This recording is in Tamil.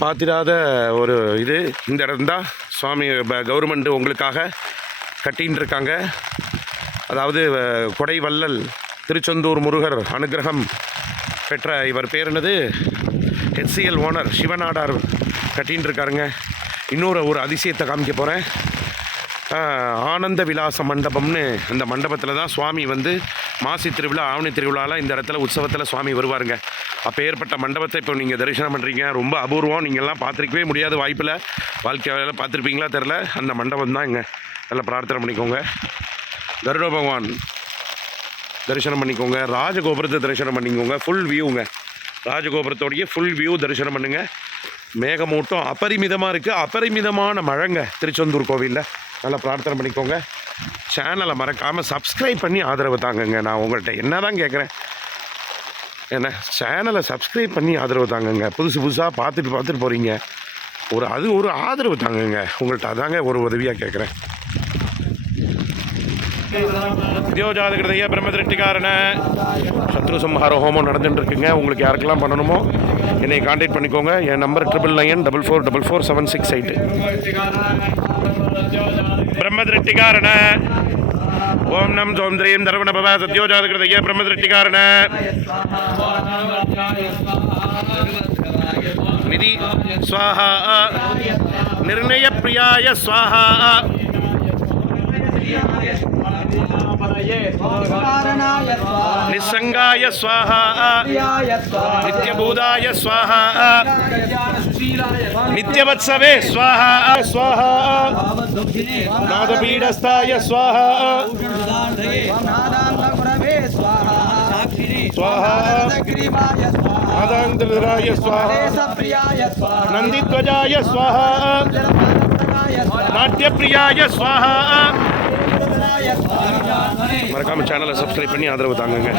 பார்த்திராத ஒரு இது இந்த இடம் தான் சுவாமி கவர்மெண்ட் உங்களுக்காக கட்டின்னு இருக்காங்க. அதாவது கொடைவள்ளல் திருச்செந்தூர் முருகர் அனுகிரகம் பெற்ற இவர் பேர் என்னது, HCL ஓனர் சிவநாடார் கட்டின்னு இருக்காருங்க. இன்னொரு ஒரு அதிசயத்தை காமிக்க போகிறேன். ஆனந்த விலாச மண்டபம்னு அந்த மண்டபத்தில் தான் சுவாமி வந்து மாசி திருவிழா ஆவணி திருவிழாவில் இந்த இடத்துல உற்சவத்தில் சுவாமி வருவாருங்க. அப்போ ஏற்பட்ட மண்டபத்தை இப்போ நீங்கள் தரிசனம் பண்ணுறீங்க. ரொம்ப அபூர்வம், நீங்கள்லாம் பார்த்துருக்கவே முடியாத வாய்ப்பில் வாழ்க்கையில் பார்த்துருப்பீங்களா தெரில. அந்த மண்டபம் தான் இங்கே நல்லா பிரார்த்தனை பண்ணிக்கோங்க. கருட பகவான் தரிசனம் பண்ணிக்கோங்க. ராஜகோபுரத்தை தரிசனம் பண்ணிக்கோங்க. ஃபுல் வியூங்க, ராஜகோபுரத்தோடைய ஃபுல் வியூ தரிசனம் பண்ணுங்கள். மேகமூட்டம் அபரிமிதமாக இருக்குது. அபரிமிதமான மழைங்க திருச்செந்தூர் கோவிலில். நல்லா பிரார்த்தனை பண்ணிக்கோங்க. சேனலை மறக்காமல் சப்ஸ்கிரைப் பண்ணி ஆதரவு தாங்கங்க. நான் உங்கள்கிட்ட என்ன தான் கேட்குறேன், என்ன சேனலை சப்ஸ்கிரைப் பண்ணி ஆதரவு தாங்கங்க. புதுசாக பார்த்துட்டு போகிறீங்க, ஒரு ஆதரவு தாங்கங்க. உங்கள்கிட்ட அதாங்க ஒரு உதவியாக கேட்குறேன். வித்யோஜாதகிருதைய பிரம்மதிருஷ்டிகாரண சத்ரு சம்ஹார ஹோமம் நடந்துட்டுருக்குங்க. உங்களுக்கு யாருக்கெல்லாம் பண்ணணுமோ என்னை கான்டாக்ட் பண்ணிக்கோங்க. என் நம்பர் 9994444768. பிரம்மதிருஷ்டிகாரண ஓம் நம் சோம் திரீம் தர்வண பவ சத்யோஜாதகிருதைய பிரம்மதிருஷ்டிகாரண நிதி ஸ்வாஹா நிர்ணய பிரியாய ஸ்வாஹா நிசங்காய ஸ்வாஹா நித்யபூதாய ஸ்வாஹா நித்யவத்சவே ஸ்வாஹா ஸ்வாஹா நாதபீடஸ்தாய ஸ்வாஹா ஸ்வாஹா நாதாந்திராய ஸ்வாஹா நந்தித்வஜாய ஸ்வாஹா நாட்டியப்பிரியாய ஸ்வாஹா. மறக்காம சேனலை சப்ஸ்கிரைப் பண்ணி ஆதரவு தாங்குங்க.